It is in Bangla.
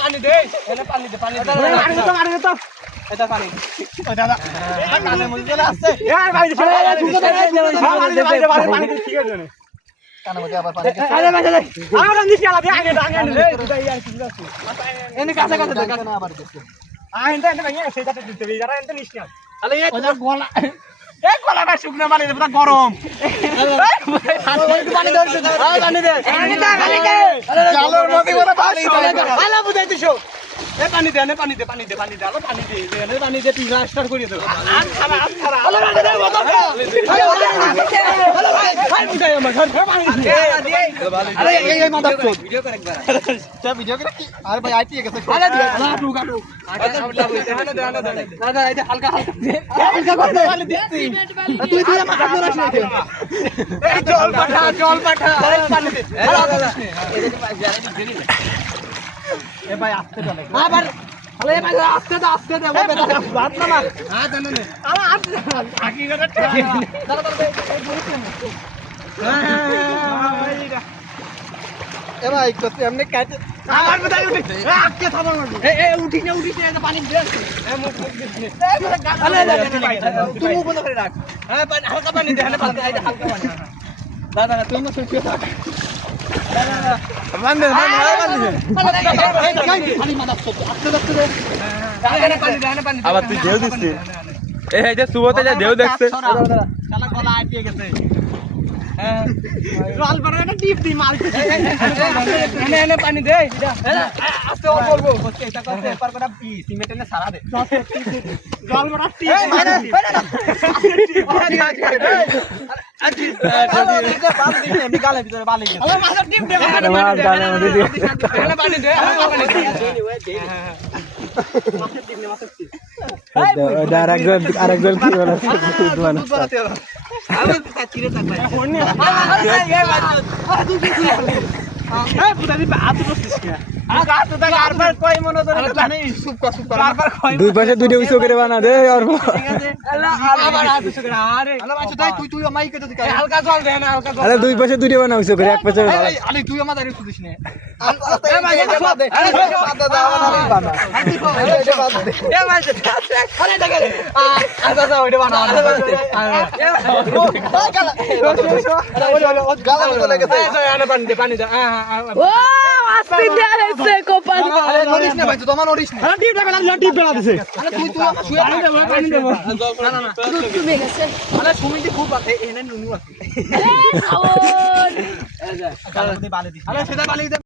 পানি দে এটা পানি দাদা কানের মধ্যে চলে আসছে ঠিক আছে কানের মধ্যে আবার পানি আমরা নিচে আলাদা আগে এনে কাছে কাছে না আবার দেখো আইনটা ভাঙিয়ে সেটাতে দিতে হবে যারা এনতে নিস না আরে এই গলা এই গলাটা শুকনো পানি দে পুরো গরম পানি দে পানি দে জালের মধ্যে করে পানি আলা বুঝাইতেছো এ পানি দে পানি দে আলো পানি দে তুই স্টার্ট করে দে আর খারা আলো পানি দে মত হ্যালো ভাই বুঝাই আমার ঘর পানি দে আরে এই মাথা চোদ ভিডিও করে একবার তা ভিডিও করে কি আরে ভাই আইটি গেছে আরে দে কাটু না এটা হালকা করে পানি দে তুই আমার হাত ধরে আসলে এই জল পাঠা পানি দে এ ভাই আস্তে চলে আবার আরে ভাই আস্তে দে বাদ না মার হ্যাঁ জানেন আমার আস্তে আকি করে দাঁড়া এ ভাই কত এমনি কাটে আমার বদাই উঠি আজকে থামার মারবো এ উঠিস না পানি দে এ মুখ দিস আরে তুই মুখ বন্ধ করে রাখ হ্যাঁ পানি হালকা পানি দে হালকা পানি দাদা তুই না শুয়ে থাক পানি আবার তুই ঢেউ দিচ্ছিস এই যে সুবতে যা ঢেউ দেখছে শালা গলা আটকে গেছে হ্যাঁ রল বড় একটা টিপ দি মাল এনে পানি দে আস্তে ওর বলবো হচ্ছে এটা করতে একবার করে সিমেন্ট এনে সারা দে রল বড় টিপ গালের ভিতরে বালি গেছে মাথার টিপ দে গালের মধ্যে দিয়ে পানি দে মাথার টিপ নে মাথার টিপ আরেকজন কি বলে আমি চিরে থাকবে দুই পাশে দুইটা উঁচু করে বানা দে আরে দুই পাশে দুইটা বানা উঁচু করে এক পাশে তুই আমার পানি দে ও আস্তে দিয়েছে কোপান আরে নরিস না ভাই তোমার নরিস না আরে টিপ লাগা টিপ বেলা দিছে আরে তুই আমার শুয়ে পানি দে না না তুমি গেছে আরে সুমিতি খুব আছে এখানে নুনু আছে আরে খাওন এই যা কালকে বালি দিছি আরে সেটা বালি